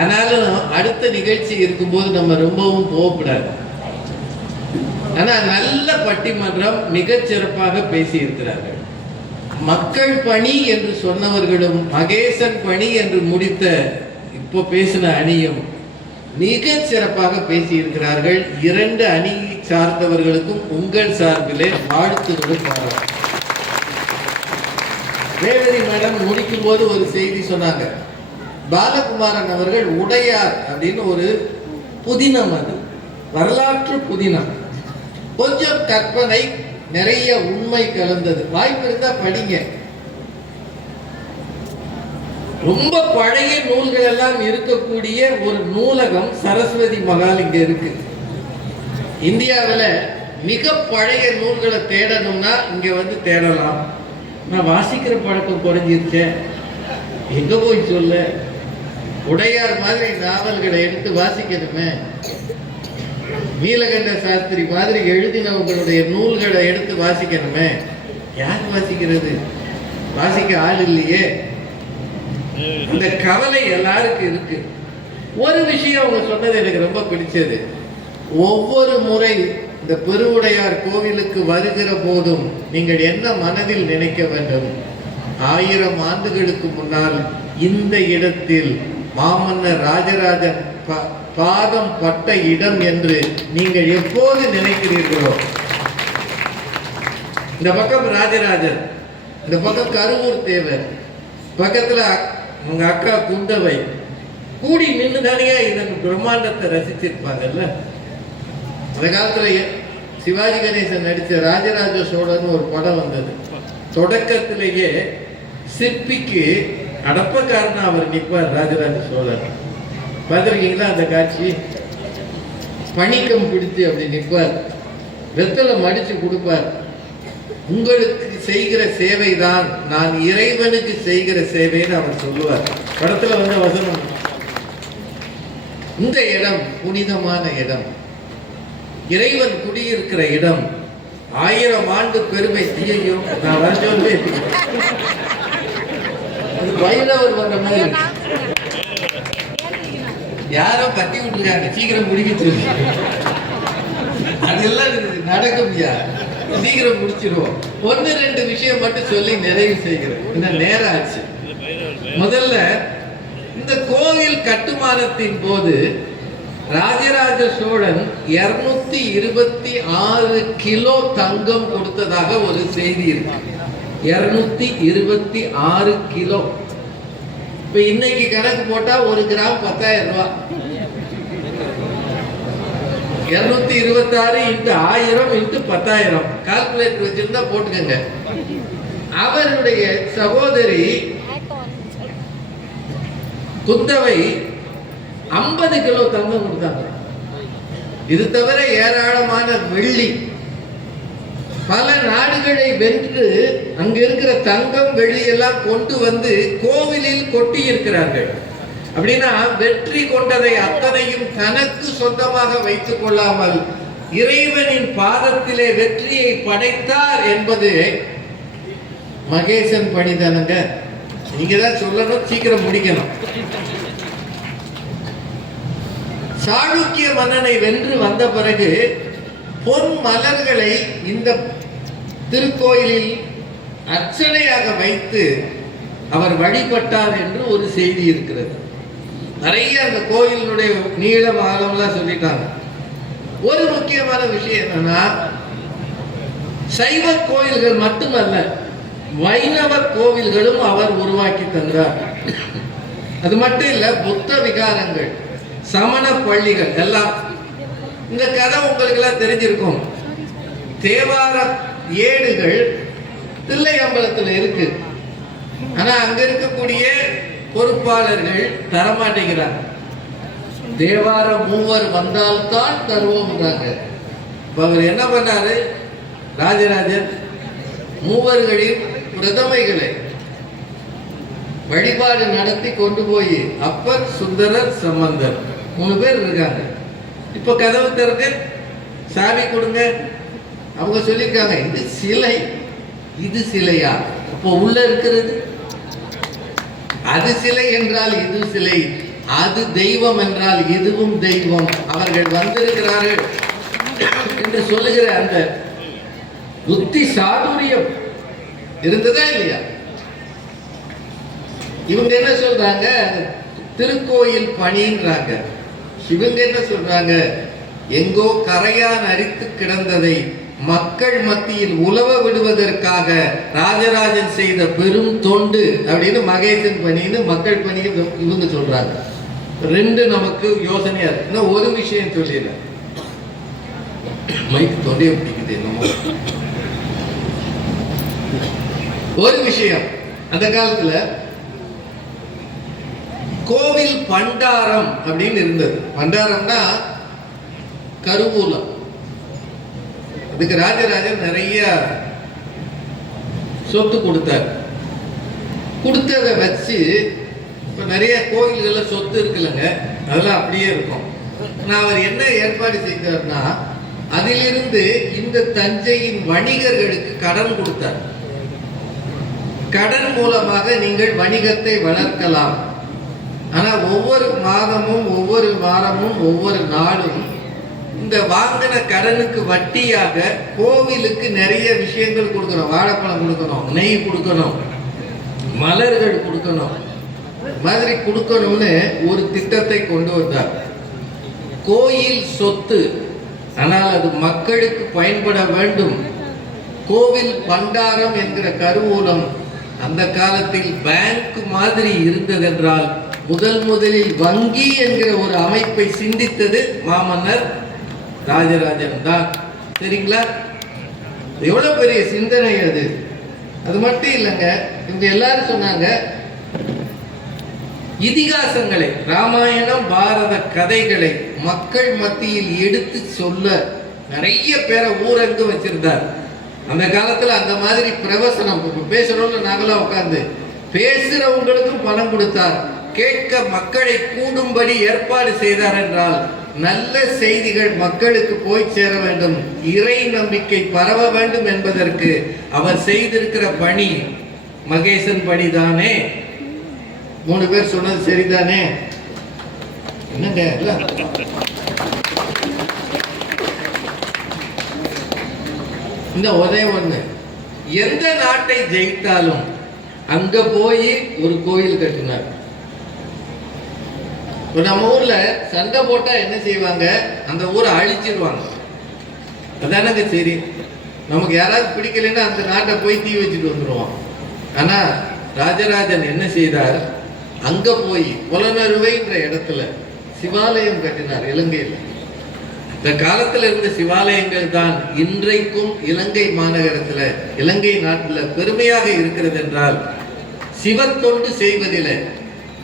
ஆனாலும் அடுத்த நிகழ்ச்சி இருக்கும்போது நம்ம ரொம்பவும் போகக்கூடாது ஆனா நல்ல பட்டிமன்றம் மிகச்சிறப்பாக பேசி இருக்கிறார்கள் மக்கள் பணி என்று சொன்னவர்களும் மகேசன் பணி என்று முடித்த இப்போ பேசின அணியும் மிக சிறப்பாக பேசியிருக்கிறார்கள். இரண்டு அணி சார்ந்தவர்களுக்கும் உங்கள் சார்பிலே வாழ்த்துகளும் பாராட்டு. மேடம் முடிக்கும் போது ஒரு செய்தி சொன்னாங்க. பாலகுமாரன் அவர்கள் உடையார் அப்படின்னு ஒரு புதினம் அது. வரலாற்று புதினம். கொஞ்சம் கற்பனை நிறைய உண்மை கலந்தது. வாய்ப்பு இருந்தா படிங்க. ரொம்ப பழைய நூல்கள் எல்லாம் இருக்கக்கூடிய ஒரு நூலகம் சரஸ்வதி மகால் இங்க இருக்கு. இந்தியாவில் மிக பழைய நூல்களை தேடணும்னா இங்க வந்து தேடலாம். நான் வாசிக்கிற பழக்கம் குறைஞ்சிருச்சேன் எங்க போய் சொல்ல? உடையார் மாதிரி நாவல்களை எடுத்து வாசிக்கணுமே. நீலகண்ட சாஸ்திரி மாதிரி எழுதினவங்களுடைய நூல்களை எடுத்து வாசிக்கணுமே. யார் வாசிக்கிறது? வாசிக்க ஆள் இல்லையே. இந்த கவலை எல்லாருக்கும் இருக்கு. ஒரு விஷயம் அவங்க சொன்னது எனக்கு ரொம்ப பிடிச்சது. ஒவ்வொரு முறை இந்த பெருவுடையார் கோவிலுக்கு வருகிற போதும் நீங்கள் என்ன மனதில் நினைக்க வேண்டும்? ஆயிரம் ஆண்டுகளுக்கு முன்னால் இந்த இடத்தில் மாமன்னர் ராஜராஜன் பாதம் பட்ட இடம் என்று நீங்கள் எப்போது நினைக்கிறீர்களோ? இந்த பக்கம் ராஜராஜன் இந்த பக்கம் கருவூர் தேவர் பக்கத்துல அக்- உங்க அக்கா குந்தவை கூடி நின்று தானே இதன் பிரம்மாண்டத்தை ரசிச்சிருப்பாங்கல்ல? அந்த காலத்தில் சிவாஜி கணேசன் நடிச்ச ராஜராஜ சோழன் ஒரு படம் வந்தது. தொடக்கத்திலேயே சிற்பிக்கு அடப்பக்காரனா அவர் நிற்பார் ராஜராஜ சோழன். பார்த்துருக்கீங்களா அந்த காட்சி? பணிக்கம் பிடித்து அப்படி நிற்பார். வெத்தலை மடிச்சு கொடுப்பார். உங்களுக்கு செய்கிற சேவை தான் நான் இறைவனுக்கு செய்கிற சேவைன்னு அவர் சொல்லுவார். படத்துல வந்து வசனம். இந்த இடம் புனிதமான இடம். இறைவன் குடியிருக்கிற இடம். ஆயிரம் ஆண்டு பெருமை செய்யும் நான் வர வைணவர் வர்ற மாதிரி. யாரோ கத்தி விட்டுருக்காங்க. சீக்கிரம் முடிக்க அதெல்லாம் நடக்கும்யா சீக்கிரம் முடிச்சிருவோம். ஒன்று ரெண்டு விஷயம் மட்டும் சொல்லி நிறைவு செய்கிறேன். இன்னும் நேரம் ஆச்சு. முதல்ல இந்த கோவில் கட்டுமானத்தின் போது ராஜராஜ சோழன் இருநூத்தி இருபத்தி ஆறு கிலோ தங்கம் கொடுத்ததாக ஒரு செய்தி இருக்கு. இருநூத்தி இருபத்தி ஆறு கிலோ. இப்ப இன்னைக்கு கணக்கு போட்டா ஒரு கிராம் பத்தாயிரம் ரூபா. இருநூத்தி இருபத்தி ஆறு இன்ட்டு ஆயிரம் இன்ட்டு பத்தாயிரம். கால்குலேட்டர் வச்சிருந்தா போட்டுக்கோங்க. அவருடைய சகோதரி குந்தவை ஐம்பது கிலோ தங்கம் கொடுத்தாங்க. இது தவிர ஏராளமான வெள்ளி. பல நாடுகளை வென்று அங்க இருக்கிற தங்கம் வெளியெல்லாம் கொண்டு வந்து கோவிலில் கொட்டி இருக்கிறார்கள் அப்படின்னா வெற்றி கொண்டதை அத்தனையும் தனக்கு சொந்தமாக வைத்துக் கொள்ளாமல் இறைவனின் பாதத்திலே வெற்றியை படைத்தார் என்பது மகேசன் பணிதானுங்க. நீங்க தான் சொல்லணும் சீக்கிரம் முடிக்கணும். சாளுக்கிய மன்னனை வென்று வந்த பிறகு பொன் மலர்களை இந்த திருக்கோயிலில் அர்ச்சனையாக வைத்து அவர் வழிபட்டார் என்று ஒரு செய்தி இருக்கிறது. நிறைய அந்த கோயிலினுடைய நீளம் ஆழம்லாம் சொல்லிட்டாங்க. ஒரு முக்கியமான விஷயம் என்னன்னா சைவ கோயில்கள் மட்டுமல்ல வைணவ கோவில்களும் அவர் உருவாக்கி தந்தார். அது மட்டும் இல்ல புத்த விகாரங்கள் சமண பள்ளிகள் எல்லாம் இந்த கதை உங்களுக்கு எல்லாம் தெரிஞ்சிருக்கும். தேவார ஏடுகள் தில்லையம்பலத்தில் இருக்கு. ஆனா அங்க இருக்கக்கூடிய பொறுப்பாளர்கள் தரமாட்டேங்கிறாங்க. தேவார மூவர் வந்தால்தான் தருவோம்ன்றாங்க. இப்ப அவர் என்ன பண்ணாரு? ராஜராஜன் மூவர்களின் பிரதமைகளை வழிபாடு நடத்தி கொண்டு போய் அப்பர் சுந்தரர் சம்பந்தர். மூணு பேர் இருக்காங்க. இப்போ கதவு திறந்து சாவி கொடுங்க. அவங்க சொல்லியிருக்காங்க இது சிலை இது சிலையா? இப்போ உள்ள இருக்கிறது. அது சிலை என்றால் இது சிலை அது தெய்வம் என்றால் இதுவும் தெய்வம். அவர்கள் வந்திருக்கிறார்கள் என்று சொல்லுகிற அந்த புத்தி சாதுரியம் இருந்ததா இல்லையா? இவங்க என்ன சொல்றாங்க? திருக்கோயில் பணின்றாங்க. இவங்க என்ன சொல்றாங்க. எங்கோ கரையான் அரித்து கிடந்ததை மக்கள் மத்தியில் உலவ விடுவதற்காக ராஜராஜன் செய்த பெரும் தொண்டு அப்படின்னு மகேசன் பணின்னு மக்கள் பணியை இவங்க சொல்றாங்க. ரெண்டு நமக்கு யோசனையா இருக்கு. ஒரு விஷயம் சொல்லிடுறேன் மைக் தொண்டையை பிடிக்குது என்னமோ. ஒரு விஷயம். அந்த காலத்துல கோவில் பண்டாரம் அப்படின்னு இருந்தது. பண்டாரம்னா கருவூலம். அதுக்கு ராஜராஜன் நிறைய சொத்து கொடுத்தார். கொடுத்ததை வச்சு இப்போ நிறைய கோயில்கள்ல சொத்து இருக்குல்லங்க. அதெல்லாம் அப்படியே இருக்கும். நான் அவர் என்ன ஏற்பாடு செய்தார்னா அதிலிருந்து இந்த தஞ்சையின் வணிகர்களுக்கு கடன் கொடுத்தார். கடன் மூலமாக நீங்கள் வணிகத்தை வளர்க்கலாம். ஆனால் ஒவ்வொரு மாதமும் ஒவ்வொரு வாரமும் ஒவ்வொரு நாளும் இந்த வாங்கின கடனுக்கு வட்டியாக கோவிலுக்கு நிறைய விஷயங்கள் கொடுக்கணும். வாழைப்பழம் கொடுக்கணும் நெய் கொடுக்கணும் மலர்கள் கொடுக்கணும். மாதிரி கொடுக்கணும்னு ஒரு திட்டத்தை கொண்டு வந்தார். கோயில் சொத்து ஆனால் அது மக்களுக்கு பயன்பட வேண்டும். கோவில் பண்டாரம் என்கிற கருவூலம் அந்த காலத்தில் பேங்க் மாதிரி இருந்ததென்றால் முதல் முதலில் வங்கி என்கிற ஒரு அமைப்பை சிந்தித்தது மாமன்னர் ராஜராஜன் தான். சரிங்களா? எவ்வளவு பெரிய சிந்தனை அது. அது மட்டும் இல்லைங்க இவங்க எல்லாரும் சொன்னாங்க இதிகாசங்களை ராமாயணம் பாரத கதைகளை மக்கள் மத்தியில் எடுத்து சொல்ல நிறைய பேரை ஊரங்கு வச்சிருந்தார். அந்த காலத்துல அந்த மாதிரி பிரவசனம் இப்ப பேசுறோம்ல நாங்களாம் உட்காந்து பேசுறவங்களுக்கும் பணம் கொடுத்தார். கேட்க மக்களை கூடும்படி ஏற்பாடு செய்தார் என்றால் நல்ல செய்திகள் மக்களுக்கு போய் சேர வேண்டும். இறை நம்பிக்கை பரவ வேண்டும் என்பதற்கு அவர் செய்திருக்கிற பணி மகேசன் பணிதானே? மூணு பேர் சொன்னது சரிதானே? என்னங்க இந்த ஒரே ஒண்ணு. எந்த நாட்டை ஜெயித்தாலும் அங்க போய் ஒரு கோயில் கட்டினார். இப்போ நம்ம ஊரில் சண்டை போட்டால் என்ன செய்வாங்க? அந்த ஊரை அழிச்சிடுவாங்க அதானங்க சரி நமக்கு யாராவது பிடிக்கலைன்னா அந்த நாட்டை போய் தீ வச்சுட்டு வந்துடுவோம் ஆனால் ராஜராஜன் என்ன செய்தார்? அங்கே போய் புலனருவைன்ற இடத்துல சிவாலயம் கட்டினார் இலங்கையில். இந்த காலத்தில் இருந்த சிவாலயங்கள் தான் இன்றைக்கும் இலங்கை மாநகரத்தில் இலங்கை நாட்டில் பெருமையாக இருக்கிறது என்றால் சிவத்தொண்டு செய்வதில்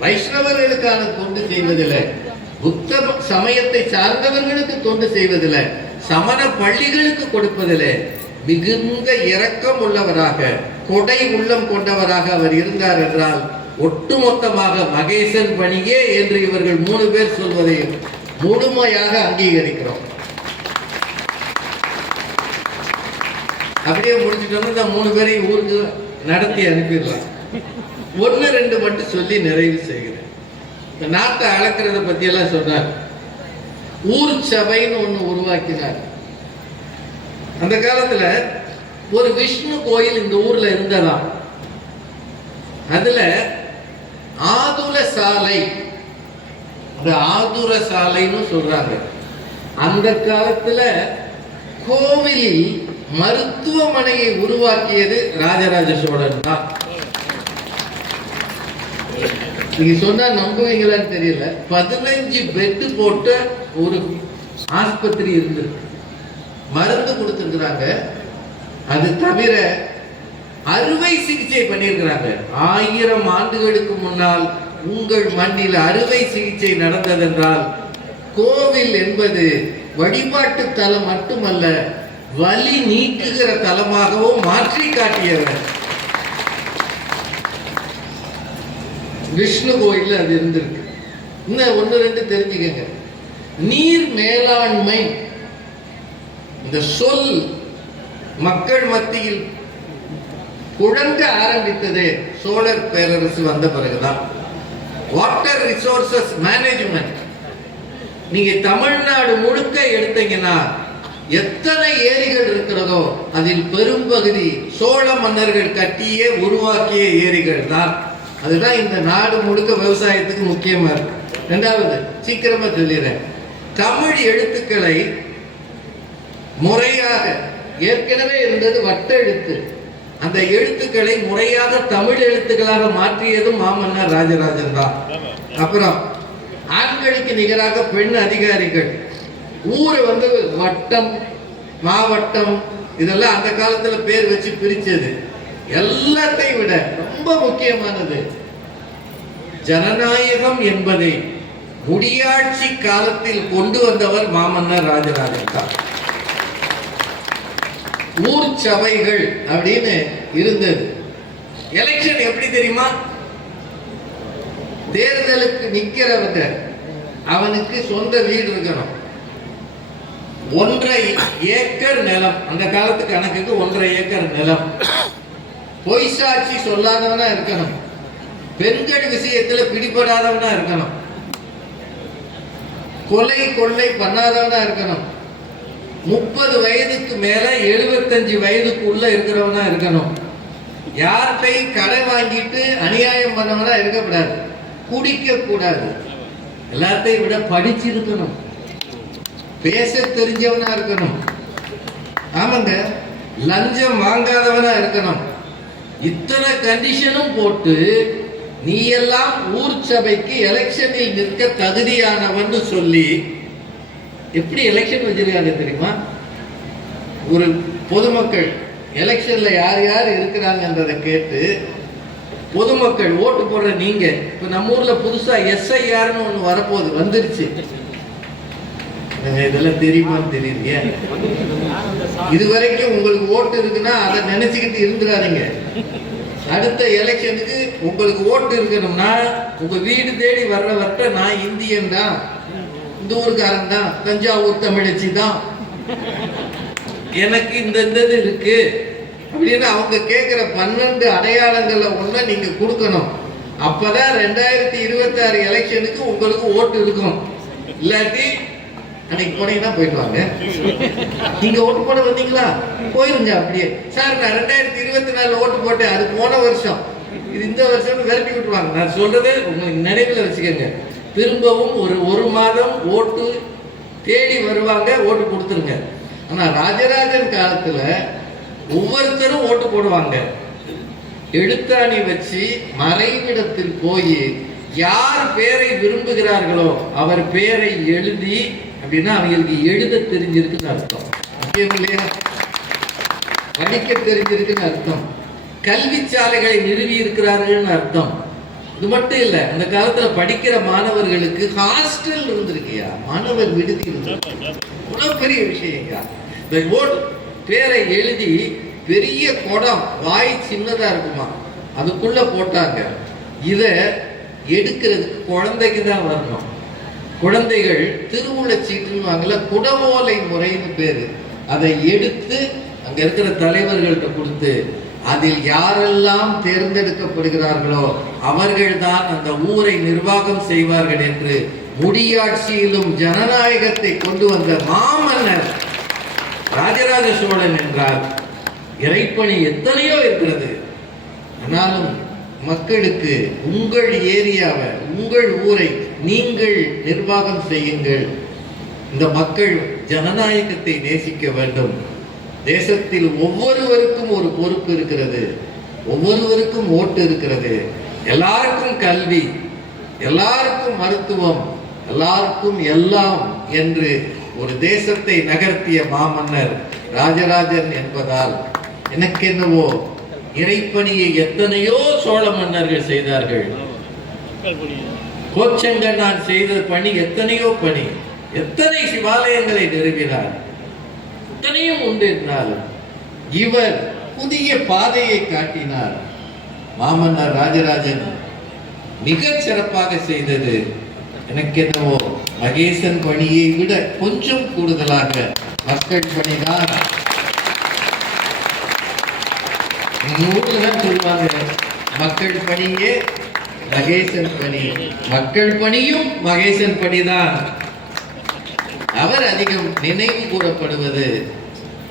வைஷ்ணவர்களுக்கான தொண்டு செய்வதில் புத்த சமயத்தை சார்ந்தவர்களுக்கு தொண்டு செய்வதில் சமண பள்ளிகளுக்கு கொடுப்பதில் மிகுந்த இரக்கம் உள்ளவராக கொடை உள்ளம் கொண்டவராக அவர் இருந்தார் என்றால் ஒட்டுமொத்தமாக மகேசன் பணியே என்று இவர்கள் மூணு பேர் சொல்வதை முழுமையாக அங்கீகரிக்கிறோம். அப்படியே முடிச்சிட்டோம்னா இந்த மூணு பேரையும் ஊருக்கு நடத்தி அனுப்பிடலாம். ஒன்று ரெண்டு மட்டும் சொல்லி நிறைவு செய்கிறேன். இந்த நாட்டை அளக்கிறத பற்றியெல்லாம் சொன்னார். ஊர் சபைன்னு ஒன்று உருவாக்கினார். அந்த காலத்துல ஒரு விஷ்ணு கோயில் இந்த ஊர்ல இருந்ததாம். அதில் ஆதுல சாலை அந்த ஆதுர சாலைன்னு சொல்றாங்க. அந்த காலத்துல கோவிலில் மருத்துவமனையை உருவாக்கியது ராஜராஜ சோழன் தான். நீங்க சொன்னா நம்புவீங்களான்னு தெரியல. பதினஞ்சு பெட்டு போட்ட ஒரு ஆஸ்பத்திரி இருந்தது மருந்து கொடுத்துருக்குறாங்க. அது தவிர அறுவை சிகிச்சை பண்ணியிருக்கிறாங்க. ஆயிரம் ஆண்டுகளுக்கு முன்னால் உங்கள் மண்ணில் அறுவை சிகிச்சை நடந்ததென்றால் கோவில் என்பது வழிபாட்டு தலம் மட்டுமல்ல வலி நீக்குகிற தலமாகவும் மாற்றி காட்டியவர். விஷ்ணு கோயிலில் அது இருந்திருக்கு. இன்னும் ஒன்று ரெண்டு தெரிஞ்சுக்கங்க. நீர் மேலாண்மை. இந்த சொல் மக்கள் மத்தியில் புழங்க ஆரம்பித்ததே சோழர் பேரரசு வந்த பிறகுதான். வாட்டர் ரிசோர்சஸ் மேனேஜ்மெண்ட் நீங்க தமிழ்நாடு முழுக்க எடுத்தீங்கன்னா எத்தனை ஏரிகள் இருக்கிறதோ அதில் பெரும்பகுதி சோழ மன்னர்கள் கட்டியே உருவாக்கிய ஏரிகள் தான் அதுதான் இந்த நாடு முழுக்க விவசாயத்துக்கு முக்கியமாக இருக்கு. ரெண்டாவது சீக்கிரமாக சொல்லிடுறேன். தமிழ் எழுத்துக்களை முறையாக ஏற்கனவே இருந்தது வட்ட எழுத்து அந்த எழுத்துக்களை முறையாக தமிழ் எழுத்துக்களாக மாற்றியதும் மாமன்னர் ராஜராஜன் தான். அப்புறம் ஆண்களுக்கு நிகராக பெண் அதிகாரிகள். ஊர் வந்து வட்டம் மாவட்டம் இதெல்லாம் அந்த காலத்தில் பேர் வச்சு பிரித்தது எல்லாத்தையும் விட ரொம்ப முக்கியமானது. ஜனநாயகம் என்பதை முடியாட்சி காலத்தில் கொண்டு வந்தவர் மாமன்னர் ராஜராஜன் தான். ஊர் சபைகள் அப்படின்னு இருந்தது. எலெக்ஷன் எப்படி தெரியுமா? தேர்தலுக்கு நிக்கிறவங்க அவனுக்கு சொந்த வீடு இருக்கணும். ஒன்றரை ஏக்கர் நிலம் அந்த காலத்து கணக்குக்கு ஒன்றரை ஏக்கர் நிலம். பொய் சாட்சி சொல்லாதவனா இருக்கணும். பெண்கள் விஷயத்துல பிடிபடாதவனா இருக்கணும். கொலை கொள்ளை பண்ணாதவனா இருக்கணும். முப்பது வயதுக்கு மேல எழுபத்தஞ்சு வயதுக்குள்ள இருக்கிறவனா இருக்கணும். யார்கிட்டையும் கடை வாங்கிட்டு அநியாயம் பண்ணவனா இருக்கக்கூடாது. குடிக்க கூடாது. எல்லாத்தையும் விட படிச்சிருக்கணும். பேச தெரிஞ்சவனா இருக்கணும். ஆமாங்க. லஞ்சம் வாங்காதவனா இருக்கணும். இத்தனை கண்டிஷனும் போட்டு நீ எல்லாம் ஊர் சபைக்கு எலெக்ஷனில் நிற்க தகுதியானவன் சொல்லி எப்படி எலெக்ஷன் வச்சிருக்காங்க தெரியுமா? ஒரு பொதுமக்கள் எலெக்ஷன்ல யார் யார் இருக்கிறாங்கன்றதை கேட்டு பொதுமக்கள் ஓட்டு போடுற நீங்க இப்ப நம்ம ஊர்ல புதுசா எஸ்ஐஆர்னு ஒன்று வரப்போகுது வந்துருச்சு. இதெல்லாம் தெரியுமான்னு தெரியுங்க இது வரைக்கும் உங்களுக்கு ஓட்டு இருக்குன்னா அதை நினைச்சுக்கிட்டு இருந்துடாதீங்க. அடுத்த எலெக்ஷனுக்கு உங்களுக்கு ஓட்டு இருக்கணும்னா உங்க வீடு தேடி வர்றவர்கிட்ட நான் இந்தியன் தான். இந்த ஊருக்காரன் தான். தஞ்சாவூர் தமிழச்சி தான். எனக்கு இந்த இந்த இது இருக்கு. அப்படின்னு அவங்க கேட்குற பன்னெண்டு அடையாளங்களில் ஒன்றை நீங்கள் கொடுக்கணும். அப்பதான் ரெண்டாயிரத்தி இருபத்தாறு எலெக்ஷனுக்கு உங்களுக்கு ஓட்டு இருக்கும். இல்லாட்டி அன்னைக்கு போனீங்கன்னா போயிட்டு வாங்க நீங்க ஓட்டு போட வந்தீங்களா? போயிருங்க அப்படியே. சார் நான் ரெண்டாயிரத்தி இருபத்தி நாலுல ஓட்டு போட்டேன். அது போன வருஷம். இது இந்த வருஷம் விரட்டி விட்டுருவாங்க. நான் சொல்றதே உங்களுக்கு நினைவில் வச்சுக்கோங்க. திரும்பவும் ஒரு ஒரு மாதம் ஓட்டு தேடி வருவாங்க ஓட்டு கொடுத்துருங்க. ஆனா ராஜராஜன் காலத்துல ஒவ்வொருத்தரும் ஓட்டு போடுவாங்க. எழுத்தாணி வச்சு மறைவிடத்தில் போய் யார் பேரை விரும்புகிறார்களோ அவர் பேரை எழுதி அப்படின்னா அவங்களுக்கு எழுத தெரிஞ்சிருக்குன்னு அர்த்தம். முக்கியம் இல்லையா படிக்க தெரிஞ்சிருக்குன்னு அர்த்தம். கல்வி சாலைகளை நிறுவி இருக்கிறார்கள்னு அர்த்தம். இது மட்டும் இல்லை அந்த காலத்துல படிக்கிற மாணவர்களுக்கு ஹாஸ்டல் இருந்திருக்கியா? மாணவர் விடுதி இவ்வளோ இவ்வளவு பெரிய விஷயங்க? இந்த ஓட் பேரை எழுதி பெரிய குடம் வாய் சின்னதா இருக்குமா? அதுக்குள்ள போட்டாங்க. இத எடுக்கிறதுக்கு குழந்தைக்கு தான் வரணும். குழந்தைகள் திருவுளச் வாங்கல குடவோலை முறைன்னு பேரு. அதை எடுத்து அங்க இருக்கிற தலைவர்கள்ட்ட கொடுத்து அதில் யாரெல்லாம் தேர்ந்தெடுக்கப்படுகிறார்களோ அவர்கள்தான் அந்த ஊரை நிர்வாகம் செய்வார்கள் என்று முடியாட்சியிலும் ஜனநாயகத்தை கொண்டு வந்த மாமன்னர் ராஜராஜ சோழன் என்றால் இறைப்பணி எத்தனையோ இருக்கிறது. ஆனாலும் மக்களுக்கு உங்கள் ஏரியாவை உங்கள் ஊரை நீங்கள் நிர்வாகம் செய்யுங்கள். இந்த மக்கள் ஜனநாயகத்தை நேசிக்க வேண்டும். தேசத்தில் ஒவ்வொருவருக்கும் ஒரு பொறுப்பு இருக்கிறது. ஒவ்வொருவருக்கும் ஓட்டு இருக்கிறது. எல்லாருக்கும் கல்வி எல்லாருக்கும் மருத்துவம் எல்லாருக்கும் எல்லாம் என்று ஒரு தேசத்தை நகர்த்திய மாமன்னர் ராஜராஜன் என்பதால் எனக்கு என்னவோ இறைப்பணியை எத்தனையோ சோழ மன்னர்கள் செய்தார்கள். கோச்சங்கண்ணான் செய்த பணி எத்தனையோ பணி. எத்தனை சிவாலயங்களை நிறுவினார். எத்தனையும் உண்டு என்றாலும் இவர் புதிய பாதையை காட்டினார். மாமன்னர் ராஜராஜன் மிக சிறப்பாக செய்தது. எனக்கு என்னவோ மகேசன் பணியை விட கொஞ்சம் கூடுதலாக மக்கள் பணிதான். எங்க ஊர்ல தான் சொல்லுவாங்க மக்கள் பணியே மகேசன் பணி. மக்கள் பணியும் மகேசன் பணிதான். அவர் அதிகம் நினைவு கூறப்படுவது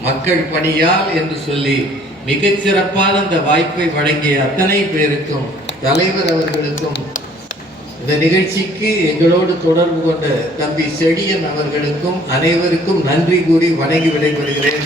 மக்கள் பணியால் என்று சொல்லி மிகச்சிறப்பான சிறப்பான வாய்ப்பை வழங்கிய அத்தனை பேருக்கும் தலைவர் அவர்களுக்கும் இந்த நிகழ்ச்சிக்கு எங்களோடு தொடர்பு கொண்ட தம்பி செடியன் அவர்களுக்கும் அனைவருக்கும் நன்றி கூறி வணங்கி விடைபெறுகிறேன்.